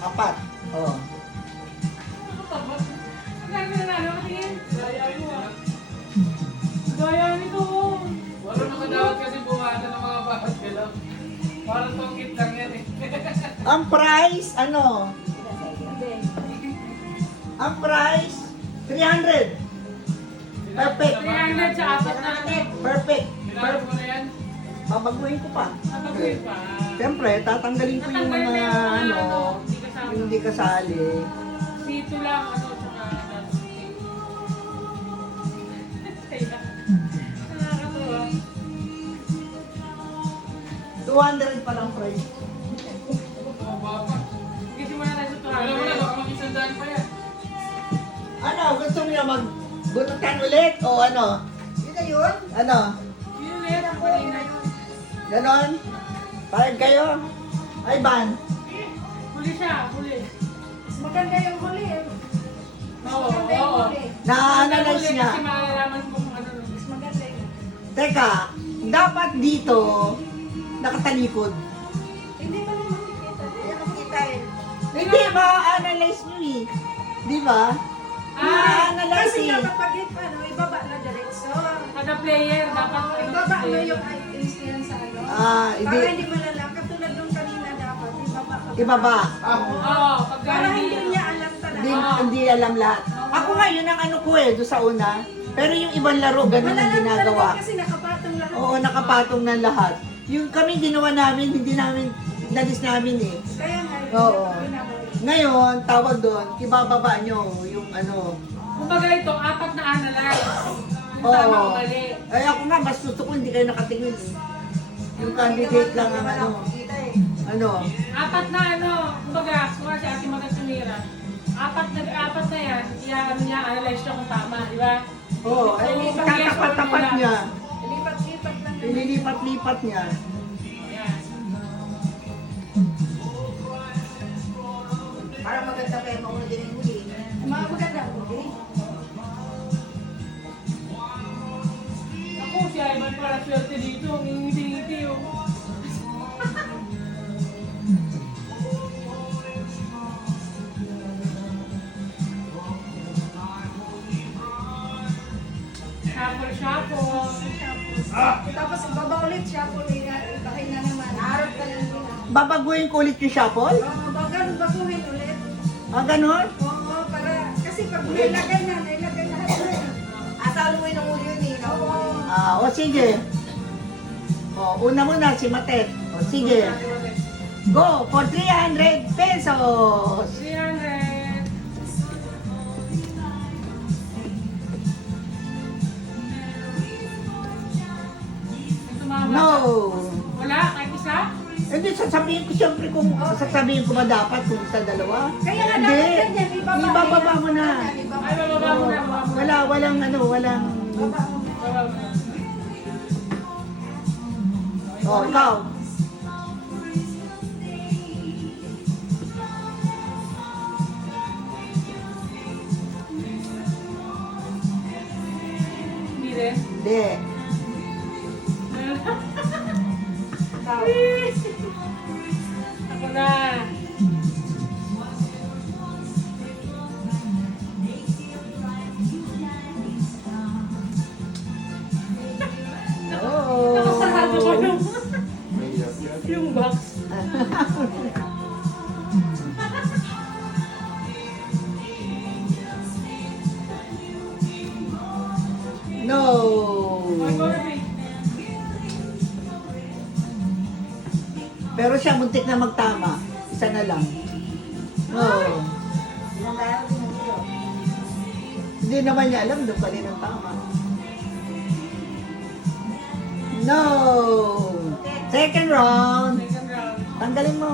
Apat. Oh. Magkano na namin matingin? Gaya nito. Wala nakadawat kasi buwata ng mga bakit nila. Parang tongkit lang yan eh. Ang price, ano? Ang price, 300. Perfect. 300 sa apat na. Perfect. Pinalo mo na yan? Babaguhin ko pa. Nabaguhin pa. Siyempre, tatanggalin ko yung Natanggal na mga, yung mga ano, hindi kasama. yung hindi kasali. Sito lang, ano, tsaka kaya. Nakakatuwa. 200 pa lang price. Bumaba. Kasi muna tayo sa Wala mo na, 200. baka mag-isandaan pa yan. Ano, gusto mo niya magbunutan ulit o ano? Yun na yun. Ano? Yun ulit, ang kanina yun. Ganon? Parang kayo? Ay, Ban. Huli siya, huli. Mas maganda yung huli eh. Mas Oo, maganda yung oo. huli. Na-analyze Huli niya. Kasi malalaman mo kung ano. Mas maganda yun. Teka, dapat dito nakatalikod. Hindi mo naman makikita. Kaya makikita eh. Hindi, ma-analyze niyo eh. Di ba? Ma-analyze Kasi eh. dapat pag ano, ibaba na diretso. Kada player, dapat Ibaba mo yung items na yan sa ano. Ah, Para hindi. hindi malalang. Katulad nung kanina dapat, ibaba ka. Ibaba. Oo, pag Para hindi niya alam talaga. Hindi alam lahat. Ako nga, yun ang ano ko eh, doon sa una. Pero yung ibang laro, ganun ang Malalang ginagawa. talaga kasi nakapatong lahat. Oo, nakapatong ng lahat. Yung kami ginawa namin, hindi namin, nalis namin eh. Kaya nga, Oo. binabalik. Ngayon, tawag doon, ibababa nyo yung ano. Kumbaga ito, apat na analyze. Yung Oo. tama o mali. Ay ako nga, mas gusto ko hindi kayo nakatingin eh. Yung candidate lang ang ano. Ano? Apat na ano, kumbaga, kung si Ate Magat Sumira, apat na yan, i-ano niya, analyze siya kung tama, di ba? Oo, ay katapat-tapat niya. Lipat-lipat lang yun. Ililipat-lipat niya. Yan. Para maganda kayo mauna din yung huli. Mga maganda ang huli. Ako, si Ivan para swerte dito, ang ngiti-ngiti oh. Shuffle. Tapos ibaba ulit siya po. Ibahin na naman. Harap ka lang din. Babaguhin ko ulit yung shuffle? Ganun baguhin ulit. Ah, ganon? Oo, para kasi pag nilagay na lahat na. Asaluin ang ulo yun eh. Oo. Ah, o sige. O, una muna si Matet. O sige. Go for 300 pesos. 300. Tumama. No. Wala, kahit isa? Hindi, sasabihin ko siyempre kung sasabihin ko ba dapat kung isa dalawa. Kaya nga Hindi. dapat ganyan. Ibababa mo na. Ay, bababa mo na, bababa mo na. Walang ano, walang... Bababa mo na. O, ikaw. Hindi rin. Hindi. Ako na. Nakasarado ko No. yung box. No. Ay, Barbie. Pero siya muntik na magtama. Isa na lang. No. Hindi naman niya alam doon pa rin ang tama. No. Second round. Second round. Tanggalin mo.